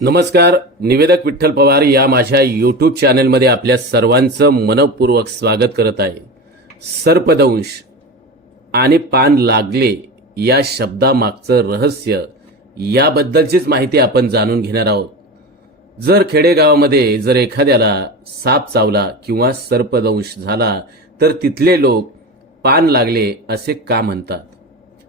नमस्कार निवेदक विठ्ठल पवार या माझ्या यूट्यूब चॅनलमध्ये आपल्या सर्वांचं मनपूर्वक स्वागत करत आहे. सर्पदंश आणि पान लागले या शब्दामागचं रहस्य याबद्दलचीच माहिती आपण जाणून घेणार आहोत. जर खेडेगावामध्ये जर एखाद्याला साप चावला किंवा सर्पदंश झाला तर तिथले लोक पान लागले असे का म्हणतात?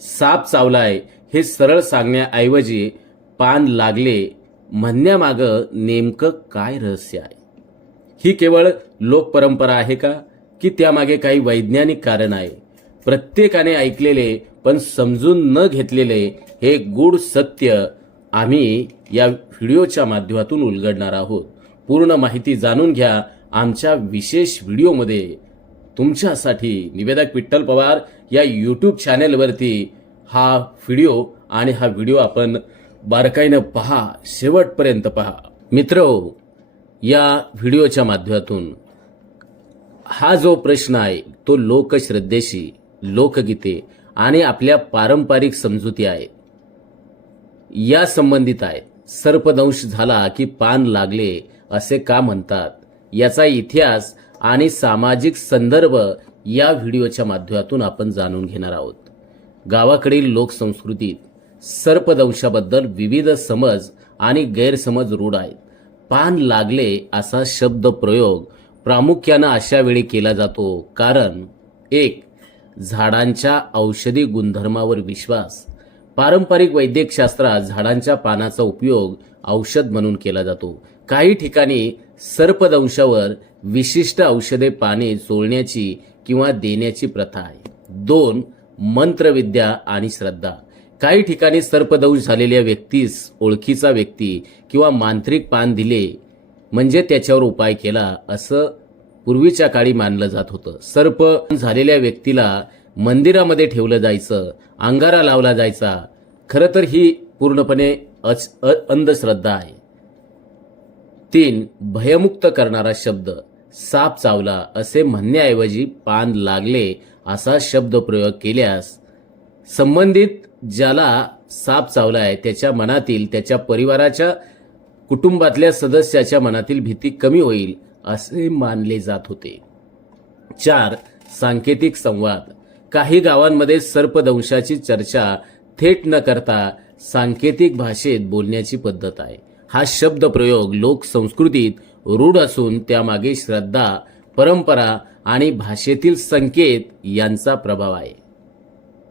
साप चावलाय हे सरळ सांगण्याऐवजी पान लागले म्हणण्यामागं नेमकं काय रहस्य आहे? ही केवळ लोकपरंपरा आहे का? की त्यामागे काही वैज्ञानिक कारण आहे? प्रत्येकाने ऐकलेले पण समजून न घेतलेले हे गूढ सत्य आम्ही या व्हिडिओच्या माध्यमातून उलगडणार आहोत. पूर्ण माहिती जाणून घ्या आमच्या विशेष व्हिडिओमध्ये. तुमच्यासाठी निवेदक विठ्ठल पवार या यूट्यूब चॅनेलवरती हा व्हिडिओ आणि हा व्हिडिओ आपण बारकाईनं पहा शेवटपर्यंत पहा. मित्र या व्हिडिओच्या माध्यमातून हा जो प्रश्न आहे तो लोकश्रद्धेशी लोकगीते आणि आपल्या पारंपरिक समजुती आहे. या संबंधित आहे. सर्पदंश झाला की पान लागले असे का म्हणतात? याचा इतिहास आणि सामाजिक संदर्भ या व्हिडिओच्या माध्यमातून आपण जाणून घेणार आहोत. गावाकडील लोकसंस्कृतीत सर्पदंशाबद्दल विविध समज आणि गैरसमज रूढ आहेत. पान लागले असा शब्द प्रयोग प्रामुख्यानं अशा वेळी केला जातो कारण एक झाडांच्या औषधी गुणधर्मावर विश्वास. पारंपरिक वैद्यकशास्त्रात झाडांच्या पानाचा उपयोग औषध म्हणून केला जातो. काही ठिकाणी सर्पदंशावर विशिष्ट औषधे पाने चोळण्याची किंवा देण्याची प्रथा आहे. दोन मंत्रविद्या आणि श्रद्धा. काही ठिकाणी सर्पदंश झालेल्या व्यक्तीस ओळखीचा व्यक्ती किंवा मांत्रिक पान दिले म्हणजे त्याच्यावर उपाय केला असं पूर्वीच्या काळी मानलं जात होतं. सर्प झालेल्या व्यक्तीला मंदिरामध्ये ठेवलं जायचं अंगारा लावला जायचा. खरं तर ही पूर्णपणे अच अ- अंधश्रद्धा आहे. तीन भयमुक्त करणारा शब्द साप चावला असे म्हणण्याऐवजी पान लागले असा शब्द प्रयोग केल्यास संबंधित ज्याला साप चावला आहे त्याच्या मनातील त्याच्या परिवाराच्या कुटुंबातल्या सदस्याच्या मनातील भीती कमी होईल असे मानले जात होते. चार सांकेतिक संवाद. काही गावांमध्ये सर्पदंशाची चर्चा थेट न करता सांकेतिक भाषेत बोलण्याची पद्धत आहे. हा शब्द प्रयोग लोकसंस्कृतीत रूढ असून त्यामागे श्रद्धा परंपरा आणि भाषेतील संकेत यांचा प्रभाव आहे.